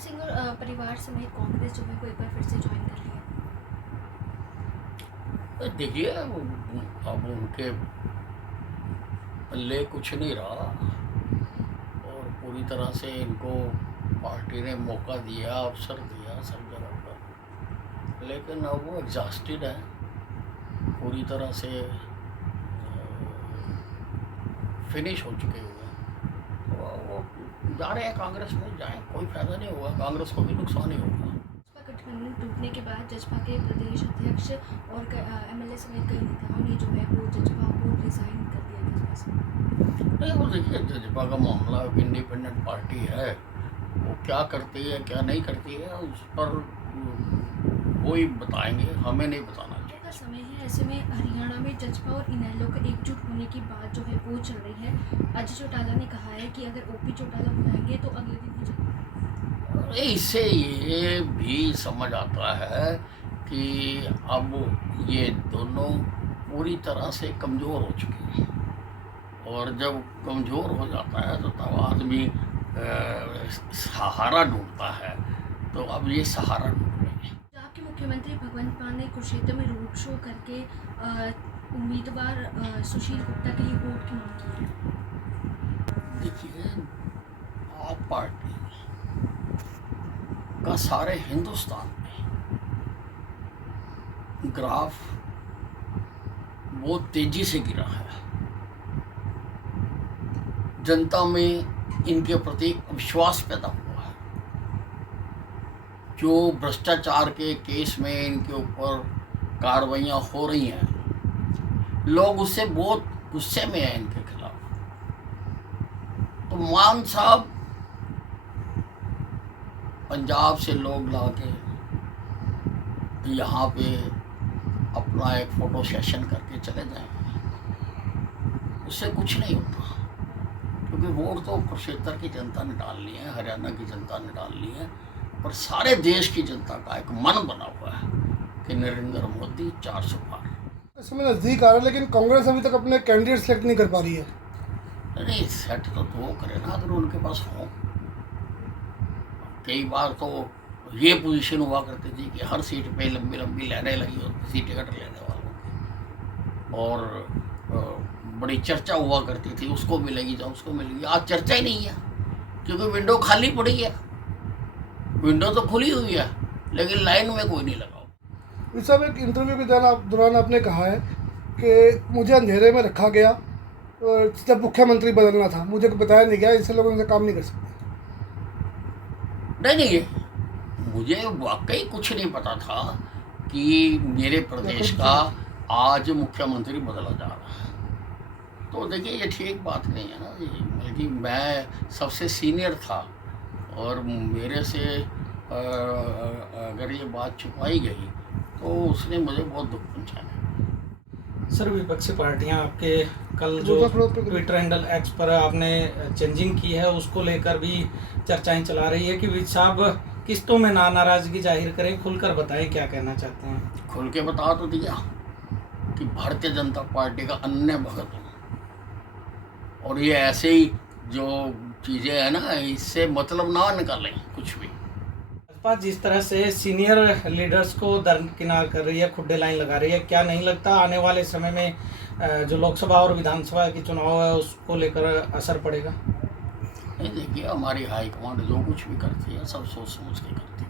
सिंह और परिवार समेत कांग्रेस जो है वो एक बार फिर से ज्वाइन कर लिया। देखिए अब उनके पल्ले कुछ नहीं रहा और पूरी तरह से इनको पार्टी ने मौका दिया, अवसर दिया सब जगह पर, लेकिन अब वो एग्जॉस्टेड है, पूरी तरह से फिनिश हो चुके हुए हैं। तो वो जा रहे हैं कांग्रेस में, जाएं, कोई फायदा नहीं होगा, कांग्रेस को भी नुकसान ही होगा। जसपा गठबंधन टूटने के बाद जसपा के प्रदेश अध्यक्ष और एमएलए समेत कई नेताओं ने जो है वो जसपा को रिजाइन कर दिया जसपा से। नहीं, वो देखिए जजपा का मामला इंडिपेंडेंट पार्टी है, वो क्या करती है क्या नहीं करती है उस पर वो ही बताएंगे, हमें नहीं बताना चाहिए। का समय है, ऐसे में हरियाणा में जसपा और इनेलो का एकजुट होने की बात जो है वो चल रही है। अजय चौटाला ने कहा है कि अगर ओपी चौटाला बुलाएंगे तो अगले दिन ही जाएंगे। इससे ये भी समझ आता है कि अब ये दोनों पूरी तरह से कमज़ोर हो चुके हैं, और जब कमज़ोर हो जाता है तो तब आदमी सहारा ढूंढता है, तो अब ये सहारा ढूंढ रहे हैं। पंजाब के मुख्यमंत्री भगवंत मान ने कुरुक्षेत्र में रोड शो करके उम्मीदवार सुशील गुप्ता के लिए वोट की मांग की है। देखिए, आप पार्टी का सारे हिंदुस्तान में ग्राफ बहुत तेजी से गिरा है, जनता में इनके प्रति विश्वास पैदा हुआ है। जो भ्रष्टाचार के केस में इनके ऊपर कार्रवाइयाँ हो रही हैं, लोग उससे बहुत गुस्से में हैं इनके खिलाफ। तो मान साहब पंजाब से लोग लाके यहाँ पे अपना एक फ़ोटो सेशन करके चले जाएंगे, उससे कुछ नहीं होता, क्योंकि वोट तो कुरुक्षेत्र की जनता ने डाल ली है, हरियाणा की जनता ने डाल ली है, पर सारे देश की जनता का एक मन बना हुआ है कि नरेंद्र मोदी 400 पार। इसमें नज़दीक आ रहा है, लेकिन कांग्रेस अभी तक अपने कैंडिडेट सेलेक्ट नहीं कर पा रही है। नहीं, सेट तो वो करे ना अगर उनके पास हो। कई बार तो ये पोजीशन हुआ करती थी कि हर सीट पे लंबी लंबी लाइनें लगी होती थी टिकट लेने वालों की, और बड़ी चर्चा हुआ करती थी, उसको मिलेगी तो उसको मिलेगी। आज चर्चा ही नहीं है, क्योंकि विंडो खाली पड़ी है। विंडो तो खुली हुई है, लेकिन लाइन में कोई नहीं लगा। इस सब एक इंटरव्यू के दौरान आपने कहा है कि मुझे अंधेरे में रखा गया, और जब मुख्यमंत्री बदलना था मुझे बताया नहीं गया, इससे लोगों से काम नहीं कर सकते। नहीं, मुझे वाकई कुछ नहीं पता था कि मेरे प्रदेश का आज मुख्यमंत्री बदला जा रहा है। तो देखिए, ये ठीक बात नहीं है ना जी, बल्कि मैं सबसे सीनियर था और मेरे से अगर ये बात छुपाई गई तो उसने मुझे बहुत दुख पहुंचाया। सर, विपक्षी पार्टियां आपके कल जो ट्विटर हैंडल एक्स पर आपने चेंजिंग की है, उसको लेकर भी चर्चाएं चला रही है कि विज साहब किस्तों में नाराजगी जाहिर करें, खुलकर बताएं क्या कहना चाहते हैं। खुल के बता तो दिया कि भारतीय जनता पार्टी का अन्य भगत हूँ, और ये ऐसे ही जो चीज़ें हैं ना, इससे मतलब ना निकालें कुछ भी। भाजपा जिस तरह से सीनियर लीडर्स को दरकिनार कर रही है, खुड्डे लाइन लगा रही है, क्या नहीं लगता आने वाले समय में जो लोकसभा और विधानसभा की चुनाव है उसको लेकर असर पड़ेगा? नहीं, देखिए, हमारी हाईकमांड जो कुछ भी करती है सब सोच समझ के करती है।